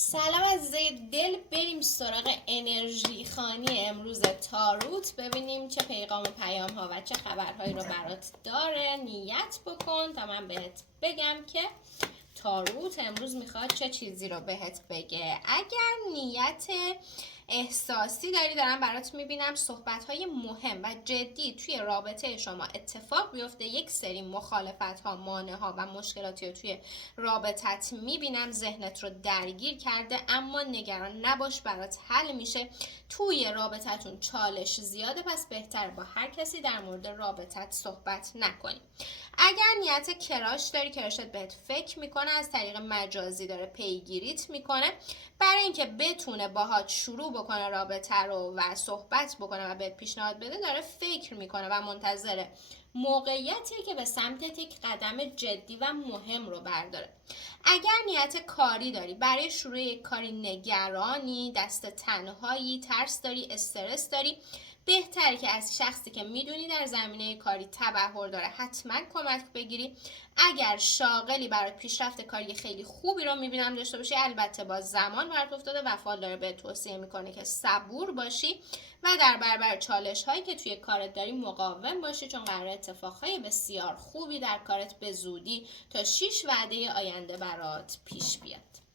سلام عزیزای دل، بریم سراغ انرژی خانی امروز تاروت، ببینیم چه پیغام و پیام ها و چه خبرهایی رو برات داره. نیت بکن تا من بهت بگم که تاروت امروز میخواد چه چیزی رو بهت بگه. اگر نیت احساسی دارم برات میبینم صحبت‌های مهم و جدی توی رابطه شما اتفاق بیفته. یک سری مخالفت‌ها، مانع‌ها و مشکلاتی رو توی رابطت میبینم ذهنت رو درگیر کرده، اما نگران نباش، برات حل میشه. توی رابطتون چالش زیاده، پس بهتر با هر کسی در مورد رابطت صحبت نکنی. اگر نیت کراش داری، کراشت بهت فکر میکنه، از طریق مجازی داره پیگیریت میکنه برای اینکه بتونه باهات شروع بکنه رابطه رو و صحبت بکنه و بهت پیشنهاد بده. داره فکر میکنه و منتظره موقعیتیه که به سمتت یک قدم جدی و مهم رو برداره. اگر نیت کاری داری، برای شروع یک کاری نگرانی، دست تنهایی، ترس داری، استرس داری، بهتره که از شخصی که میدونی در زمینه کاری تبحر داره حتما کمک بگیری. اگر شاغلی، برات پیشرفت کاری خیلی خوبی رو میبینم داشته باشی، البته با زمان برات افتاده و فال داره به توصیه میکنه که صبور باشی و در برابر چالش هایی که توی کارت داری مقاوم باشی، چون قرار اتفاقهای بسیار خوبی در کارت به زودی تا 6 وعده آینده برات پیش بیاد.